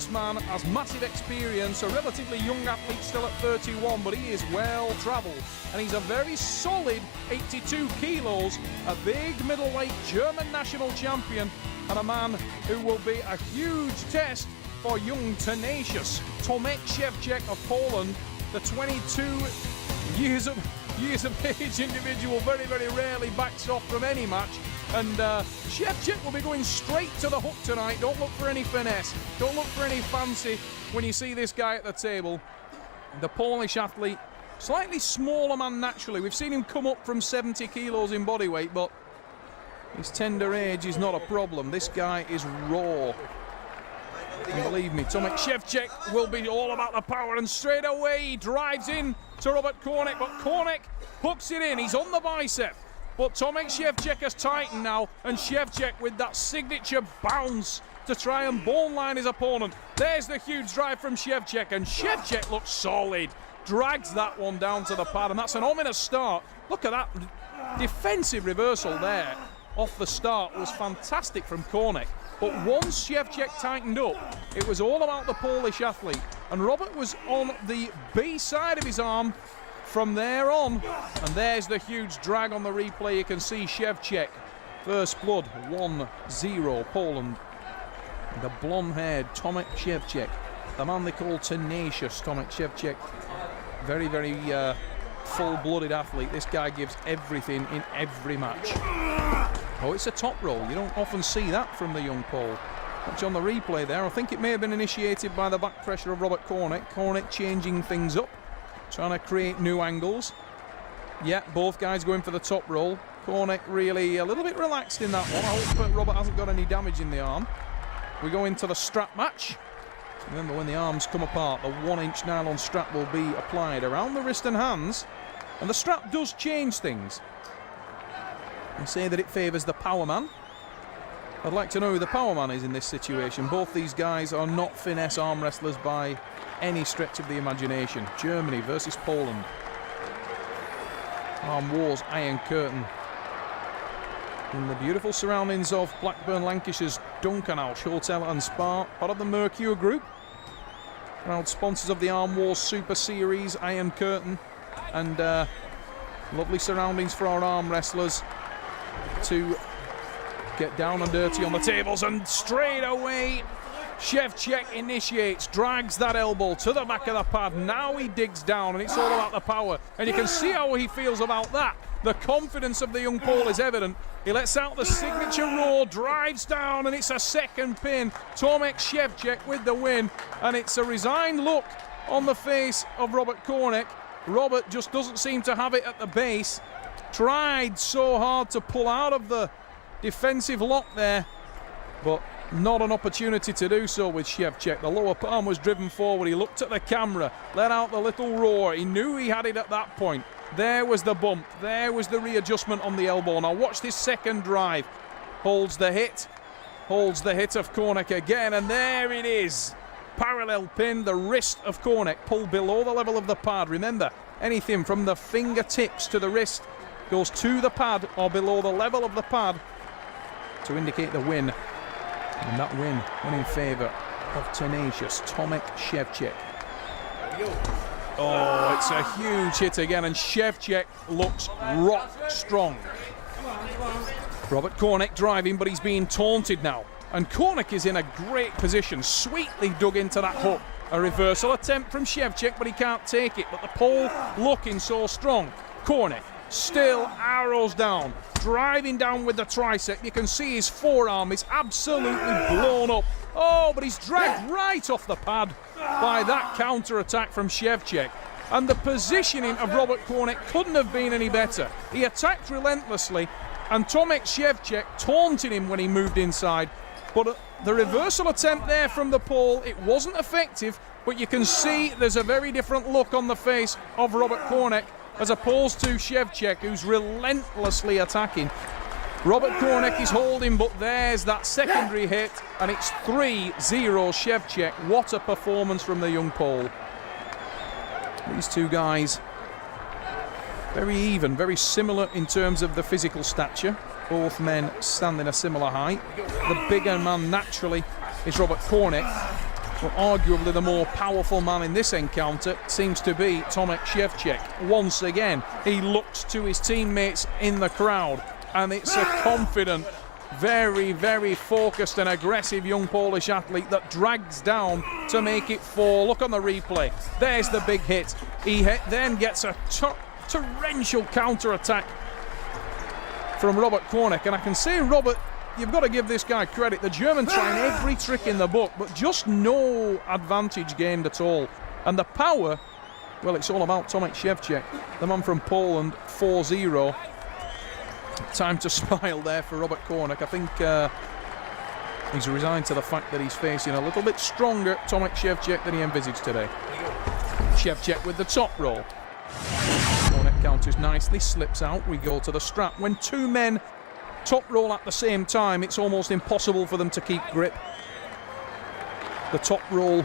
This man has massive experience, a relatively young athlete still at 31, but he is well travelled. And he's a very solid 82 kilos, a big middleweight German national champion, and a man who will be a huge test for young, tenacious Tomek Szewczyk of Poland, the 22 years of age individual very, very rarely backs off from any match. And Szewczyk will be going straight to the hook tonight. Don't look for any finesse. Don't look for any fancy when you see this guy at the table. The Polish athlete, slightly smaller man naturally. We've seen him come up from 70 kilos in body weight, but his tender age is not a problem. This guy is raw. And believe me, Tomek Szewczyk will be all about the power, and straight away he drives in to Robert Kornek, but Kornek hooks it in. He's on the bicep. But Tomek Szewczyk has tightened now, and Szewczyk with that signature bounce to try and bone line his opponent. There's the huge drive from Szewczyk, and Szewczyk looks solid. Drags that one down to the pad, and that's an ominous start. Look at that defensive reversal there. Off the start was fantastic from Kornek. But once Szewczyk tightened up, it was all about the Polish athlete. And Robert was on the B side of his arm from there on. And there's the huge drag on the replay. You can see Szewczyk. First blood, 1-0 Poland. The blonde-haired Tomek Szewczyk. The man they call tenacious Tomek Szewczyk. Very, very full-blooded athlete. This guy gives everything in every match. Oh, it's a top roll. You don't often see that from the young Pole. Watch on the replay there. I think it may have been initiated by the back pressure of Robert Kornek. Kornek changing things up, trying to create new angles. Yeah, both guys going for the top roll. Kornek really a little bit relaxed in that one. I hope Robert hasn't got any damage in the arm. We go into the strap match. Remember, when the arms come apart, the 1-inch nylon strap will be applied around the wrist and hands. And the strap does change things. They say that it favours the power man. I'd like to know who the power man is in this situation. Both these guys are not finesse arm wrestlers by any stretch of the imagination. Germany versus Poland. Arm Wars Iron Curtain. In the beautiful surroundings of Blackburn, Lancashire's Duncanhouse Hotel and Spa, part of the Mercure Group. Proud sponsors of the Arm Wars Super Series, Iron Curtain. And lovely surroundings for our arm wrestlers to get down and dirty on the tables, and straight away Szewczyk initiates, drags that elbow to the back of the pad. Now he digs down, and it's all about the power, and you can see how he feels about that. The confidence of the young Pole is evident. He lets out the signature roar, drives down, and it's a second pin. Tomek Szewczyk with the win, and it's a resigned look on the face of Robert Kornek. Robert just doesn't seem to have it at the base. Tried so hard to pull out of the defensive lock there, but not an opportunity to do so with Szewczyk. The lower palm was driven forward. He looked at the camera, let out the little roar. He knew he had it at that point. There was the bump. There was the readjustment on the elbow. Now watch this second drive. Holds the hit. Holds the hit of Kornek again, and there it is. Parallel pin, the wrist of Kornek pulled below the level of the pad. Remember, anything from the fingertips to the wrist goes to the pad or below the level of the pad to indicate the win. And that win in favour of tenacious Tomek Szewczyk. Oh, it's a huge hit again, and Szewczyk looks rock strong. Robert Kornek driving, but he's being taunted now. And Kornek is in a great position, sweetly dug into that hook. A reversal attempt from Szewczyk, but he can't take it. But the pole looking so strong. Kornek still arrows down, driving down with the tricep. You can see his forearm is absolutely blown up. Oh, but he's dragged right off the pad by that counter-attack from Szewczyk. And the positioning of Robert Kornek couldn't have been any better. He attacked relentlessly, and Tomek Szewczyk taunted him when he moved inside. But the reversal attempt there from the pole, it wasn't effective, but you can see there's a very different look on the face of Robert Kornek as opposed to Szewczyk, who's relentlessly attacking. Robert Kornek is holding, but there's that secondary hit, and it's 3-0 Szewczyk. What a performance from the young Pole. These two guys, very even, very similar in terms of the physical stature. Both men standing a similar height. The bigger man naturally is Robert Kornek. But arguably the more powerful man in this encounter seems to be Tomek Szewczyk. Once again, he looks to his teammates in the crowd, and it's a confident, very, very focused and aggressive young Polish athlete that drags down to make it 4. Look on the replay. There's the big hit. He then gets a torrential counter-attack from Robert Kornek, and I can say, Robert, you've got to give this guy credit. The German trying every trick in the book, but just no advantage gained at all. And the power, well, it's all about Tomek Szewczyk, the man from Poland, 4-0. Time to smile there for Robert Kornek. I think he's resigned to the fact that he's facing a little bit stronger Tomek Szewczyk than he envisaged today. Szewczyk with the top roll. Kornek counters nicely, slips out. We go to the strap. When two men top roll at the same time, it's almost impossible for them to keep grip. The top roll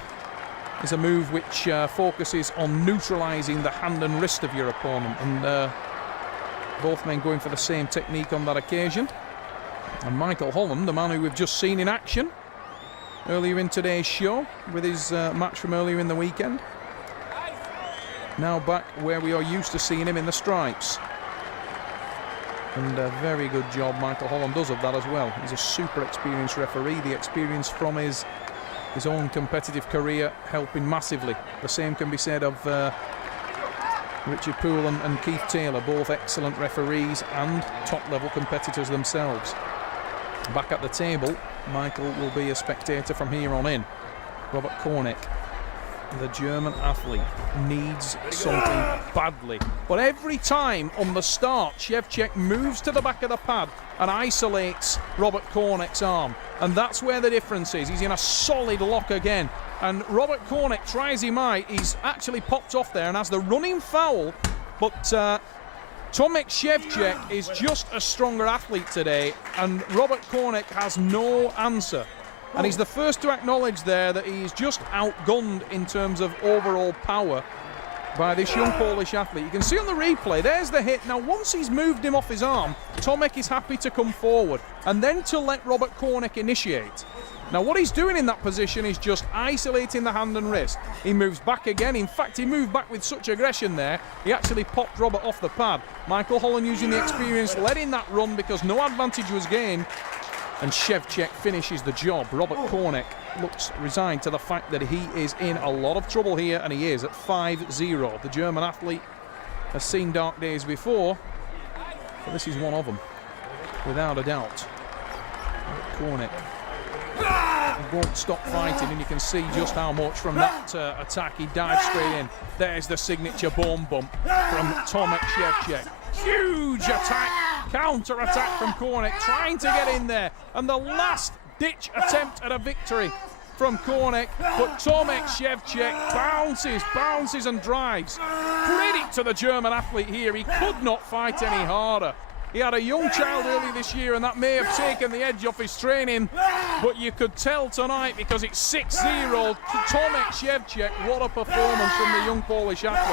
is a move which focuses on neutralising the hand and wrist of your opponent, and both men going for the same technique on that occasion. And Michael Holland, the man who we've just seen in action earlier in today's show with his match from earlier in the weekend, now back where we are used to seeing him in the stripes. And a very good job Michael Holland does of that as well. He's a super experienced referee. The experience from his own competitive career helping massively. The same can be said of Richard Poole and Keith Taylor, both excellent referees and top-level competitors themselves. Back at the table, Michael will be a spectator from here on in. Robert Kornek, the German athlete, needs something badly. But every time on the start, Szewczyk moves to the back of the pad and isolates Robert Kornek's arm. And that's where the difference is. He's in a solid lock again. And Robert Kornek, try as he might, he's actually popped off there and has the running foul. But Tomek Szewczyk is just a stronger athlete today, and Robert Kornek has no answer. And he's the first to acknowledge there that he's just outgunned in terms of overall power by this young Polish athlete. You can see on the replay, there's the hit. Now, once he's moved him off his arm, Tomek is happy to come forward and then to let Robert Kornek initiate. Now, what he's doing in that position is just isolating the hand and wrist. He moves back again. In fact, he moved back with such aggression there, he actually popped Robert off the pad. Michael Holland, using the experience, letting that run because no advantage was gained. And Szewczyk finishes the job. Robert Kornek looks resigned to the fact that he is in a lot of trouble here, and he is at 5-0. The German athlete has seen dark days before, but this is one of them, without a doubt. Kornek, he won't stop fighting, and you can see just how much from that attack. He dives straight in. There's the signature bone bump from Tomek Szewczyk. Huge attack, counter-attack from Kornek, trying to get in there. And the last-ditch attempt at a victory from Kornek, but Tomek Szewczyk bounces and drives. Credit to the German athlete here. He could not fight any harder. He had a young child early this year, and that may have taken the edge off his training, but you could tell tonight, because it's 6-0, Tomek Szewczyk, what a performance from the young Polish athlete.